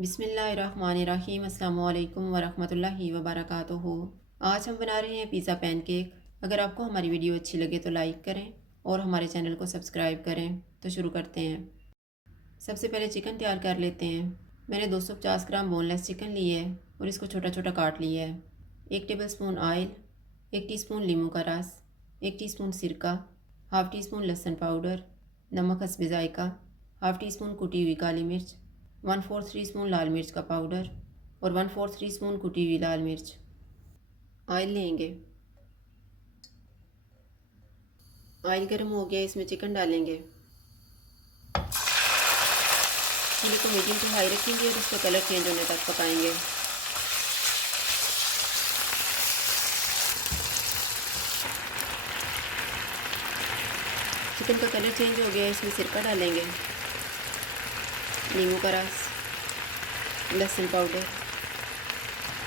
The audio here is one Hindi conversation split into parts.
बिस्मिल्लाहिर्रहमानिर्रहीम अस्सलामु अलैकुम वरहमतुल्लाहि वबरकातुहू। आज हम बना रहे हैं पिज़्ज़ा पैनकेक। अगर आपको हमारी वीडियो अच्छी लगे तो लाइक करें और हमारे चैनल को सब्सक्राइब करें। तो शुरू करते हैं। सबसे पहले चिकन तैयार कर लेते हैं। मैंने 250 ग्राम बोनलेस चिकन ली है और इसको छोटा छोटा काट लिया है। 1 टेबलस्पून ऑयल, 1 टीस्पून नींबू का रस, 1 टीस्पून सिरका, हाफ़ टी स्पून लहसुन पाउडर, नमक हस्बे ज़ायक़ा, हाफ़ टी स्पून कुटी हुई काली मिर्च, 1/4 टीस्पून लाल मिर्च का पाउडर और 1/4 टीस्पून कुटी हुई लाल मिर्च। ऑयल लेंगे। ऑयल गर्म हो गया, इसमें चिकन डालेंगे। चूल्हे को मीडियम टू हाई रखेंगे और इसका कलर चेंज होने तक पकाएंगे। चिकन का कलर चेंज हो गया, इसमें सिरका डालेंगे, नींबू का रस, लहसुन पाउडर,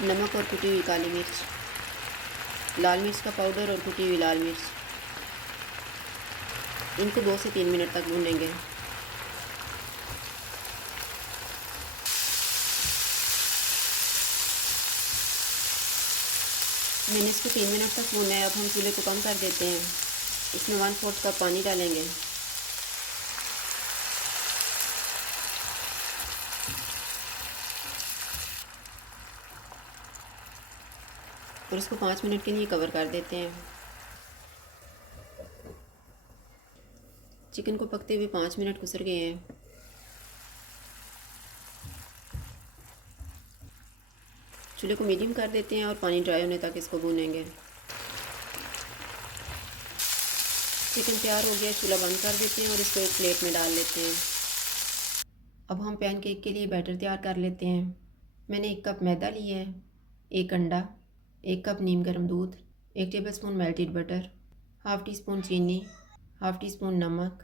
नमक और कुटी हुई काली मिर्च, लाल मिर्च का पाउडर और कुटी हुई लाल मिर्च। इनको 2 से 3 मिनट तक भूनेंगे। मैंने इसको 3 मिनट तक भूना है। अब हम चूल्हे को कम कर देते हैं। इसमें 1/4 कप पानी डालेंगे। और इसको 5 मिनट के लिए कवर कर देते हैं। चिकन को पकते हुए 5 मिनट गुजर गए हैं। चूल्हे को मीडियम कर देते हैं और पानी ड्राई होने तक इसको भूनेंगे। चिकन तैयार हो गया, चूल्हा बंद कर देते हैं और इसको एक प्लेट में डाल लेते हैं। अब हम पैनकेक के लिए बैटर तैयार कर लेते हैं। मैंने 1 कप मैदा लिया है, 1 अंडा, 1 कप नीम गर्म दूध, 1 tablespoon melted butter, half tea spoon चीनी, हाफ़ टी स्पून नमक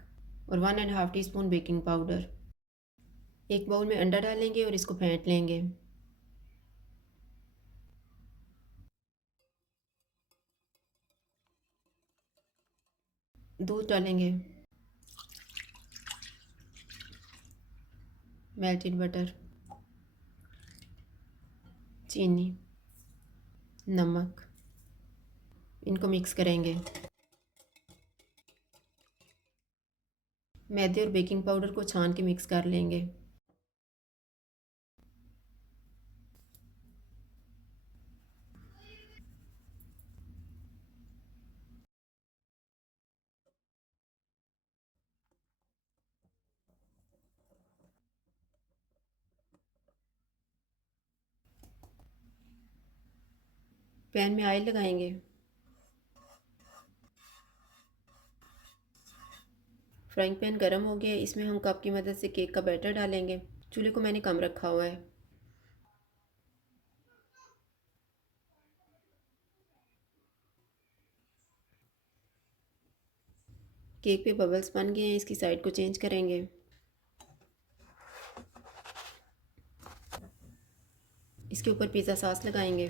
और 1 1/2 टीस्पून बेकिंग पाउडर। एक बाउल में अंडा डालेंगे और इसको फेंट लेंगे। दूध डालेंगे, मेल्टेड बटर, चीनी, नमक, इनको मिक्स करेंगे। मैदे और बेकिंग पाउडर को छान के मिक्स कर लेंगे। पैन में ऑयल लगाएंगे। फ्राइंग पैन गरम हो गया है, इसमें हम कप की मदद से केक का बैटर डालेंगे। चूल्हे को मैंने कम रखा हुआ है। केक पे बबल्स बन गए हैं, इसकी साइड को चेंज करेंगे। इसके ऊपर पिज़्ज़ा सॉस लगाएंगे।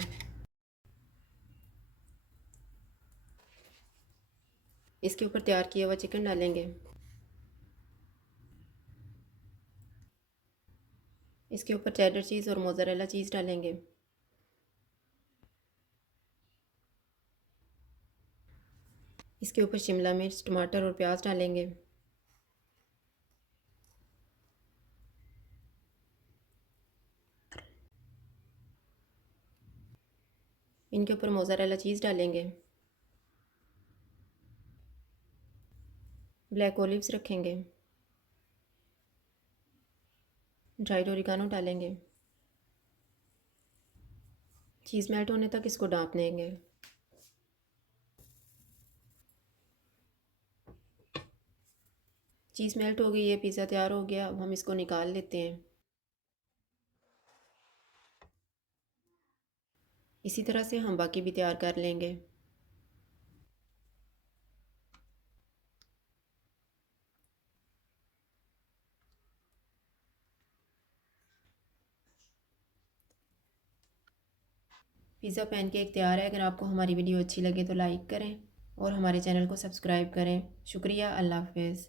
इसके ऊपर तैयार किया हुआ चिकन डालेंगे। इसके ऊपर चेडर चीज़ और मोज़रेला चीज़ डालेंगे। इसके ऊपर शिमला मिर्च, टमाटर और प्याज डालेंगे। इनके ऊपर मोज़रेला चीज़ डालेंगे। ब्लैक ओलिव्स रखेंगे। ड्राइड ओरिगानो डालेंगे। चीज़ मेल्ट होने तक इसको ढक देंगे। चीज़ मेल्ट हो गई है, पिज़्ज़ा तैयार हो गया। अब हम इसको निकाल लेते हैं। इसी तरह से हम बाकी भी तैयार कर लेंगे। पिज़्ज़ा पैनकेक तैयार है। अगर आपको हमारी वीडियो अच्छी लगे तो लाइक करें और हमारे चैनल को सब्सक्राइब करें। शुक्रिया। अल्लाह हाफ़िज़।